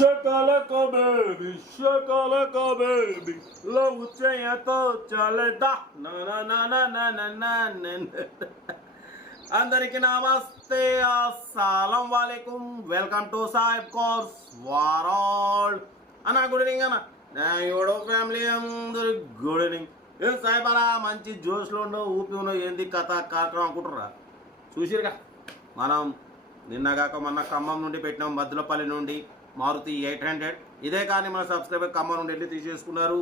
Shakalaka baby, shakalaka baby, love చేయతో చలదా నా నా నా నా నా నా నా. అందరికి నమస్తే, అస్సలం వాలేకుం, వెల్కమ్ టు సాయిబ్ కోర్స్ వరల్డ్ అన్న. గుడ్ ఈవినింగ్ అన్న. నా యూడో ఫ్యామిలీ అందరు గుడ్ ఈవినింగ్. ఏం సాయిబ్ అలా మంచి జోష్లో ఉండవు, ఊపి ఉన్నావు, ఏంది కథ కార్యక్రమం అనుకుంటుర్రా? చూసిరుగా, మనం నిన్నగాక మొన్న ఖమ్మం నుండి పెట్టినాం, మద్దులపల్లి నుండి మారుతి 800. ఇదే కానీ మన సబ్స్క్రైబర్ ఖమ్మం నుండి వెళ్ళి తీసేసుకున్నారు.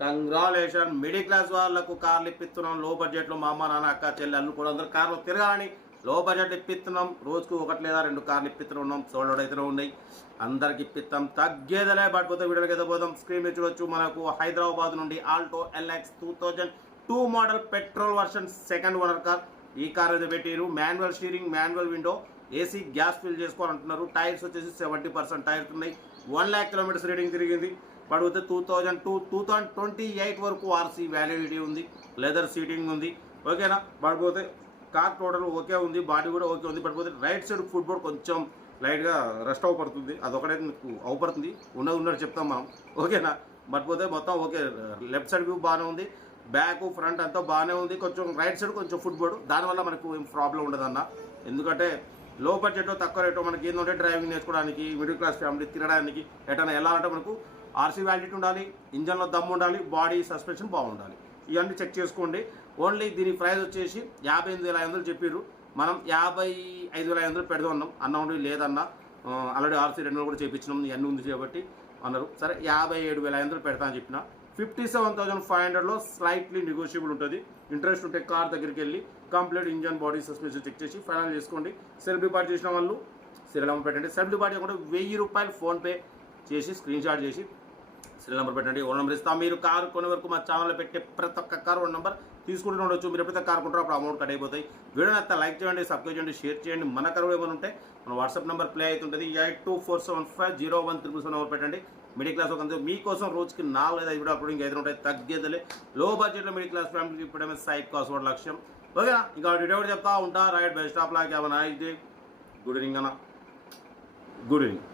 కంగ్రాచులేషన్. మిడిల్ క్లాస్ వాళ్ళకు కార్లు ఇప్పిస్తున్నాం లో బడ్జెట్లో. మా అమ్మ నాన్న అక్క చెల్లి అల్లు కూడా అందరూ కార్లు తిరగాలని లో బడ్జెట్ ఇప్పిస్తున్నాం. రోజుకు 1 లేదా 2 కార్లు ఇప్పిస్తున్నాం. సోల్డ్ అయితే ఉన్నాయి, అందరికి ఇప్పిస్తాం. తగ్గేదలే పడిపోతే వీడియోకి అయితే పోతాం. స్క్రీన్ మీద చూడొచ్చు, మనకు హైదరాబాద్ నుండి Alto LX 2002 model petrol version second owner car. ఈ కార్ అయితే పెట్టారు. Manual steering, manual window, AC, gas fill చేసుకోవాలంటున్నారు. టైర్స్ వచ్చేసి 70% టైర్స్ ఉన్నాయి. 1 lakh కిలోమీటర్స్ రీడింగ్ తిరిగింది. పడిపోతే 2028 వరకు ఆర్సీ వ్యాలిడిటీ ఉంది. లెదర్ సీటింగ్ ఉంది. ఓకేనా? పడిపోతే కార్ టోటల్ ఓకే ఉంది, బాడీ కూడా ఓకే ఉంది. పడిపోతే రైట్ సైడ్ ఫుట్ బోర్డ్ కొంచెం లైట్గా రెస్ట్ అవపడుతుంది. అదొకటే మీకు అవపడుతుంది, ఉన్నట్టు చెప్తాం మనం. ఓకేనా? పడిపోతే మొత్తం ఓకే. లెఫ్ట్ సైడ్ వ్యూ బాగానే ఉంది, బ్యాక్ ఫ్రంట్ అంతా బాగానే ఉంది. కొంచెం రైట్ సైడ్ కొంచెం ఫుట్ బోర్డు, దానివల్ల మనకు ఏం ప్రాబ్లం ఉండదన్న. ఎందుకంటే లో బడ్జెట్ తక్కువ రేటు మనకి ఏంటంటే డ్రైవింగ్ నేర్చుకోవడానికి, మిడిల్ క్లాస్ ఫ్యామిలీ తిరగడానికి, ఎటైనా వెళ్ళాలంటే మనకు ఆర్సీ వ్యాలిడిటీ ఉండాలి, ఇంజన్లో దమ్ము ఉండాలి, బాడీ సస్పెన్షన్ బాగుండాలి. ఇవన్నీ చెక్ చేసుకోండి. ఓన్లీ దీని ప్రైస్ వచ్చేసి 58,500 చెప్పారు. మనం 55,500 పెడదాం అన్నాం. అన్న ఉండి లేదన్నా, ఆల్రెడీ ఆర్సీ 2 కూడా చేయించినాం, ఇవన్నీ ఉంది కాబట్టి అన్నారు. సరే 57,500 పెడతా అని చెప్పిన. 57,500లో స్లైట్లీ నెగోషియబుల్ ఉంటుంది. ఇంట్రెస్ట్ ఉంటే కార్ దగ్గరికి వెళ్ళి complete engine, body, suspension check చేసి ఫైనల్ చేసుకోండి. సెల్ఫ్ డిపాజిట్ చేసిన వాళ్ళు సీరియల్ నెంబర్ పెట్టండి. సెల్ఫ్ డిపాజిట్ కూడా 1000 రూపాయలు ఫోన్పే చేసి స్క్రీన్ షాట్ చేసి సీరియల్ నెంబర్ పెట్టండి. ఓన్ నెంబర్ ఇస్తాం. మీరు కారు కొనే వరకు మా ఛానల్లో పెట్టే ప్రతి ఒక్క కారు ఓన్ నెంబర్ తీసుకుంటూ ఉండొచ్చు. మీరు ఎప్పుడైతే కారు కొంటారో అప్పుడు అమౌంట్ కట్ అయిపోతాయి. వీడియోని అంతా లైక్ చేయండి, సబ్స్క్రైబ్ చేయండి, షేర్ చేయండి. మన కరువు ఏమైనా ఉంటే మన వాట్సాప్ నెంబర్ ప్లే అవుతుంటుంది. 8247501377 నెంబర్ పెట్టండి. మిడిల్ క్లాస్ ఒక మీకోసం రోజుకి 4 లేదా 5 వీడియో అప్లోడింగ్ అయితే ఉంటాయి. తగ్గేదలే. లో బడ్జెట్లో మిడిల్ క్లాస్ ఫ్యామిలీకి ఇప్పుడేమో సైడ్ కాస్ట్ కూడా లక్ష్యం. ఓకేనా? ఇంకా వీడియో కూడా చెప్తా ఉంటా. Right best of luck. Have a nice day. Good evening అన్న. Good evening.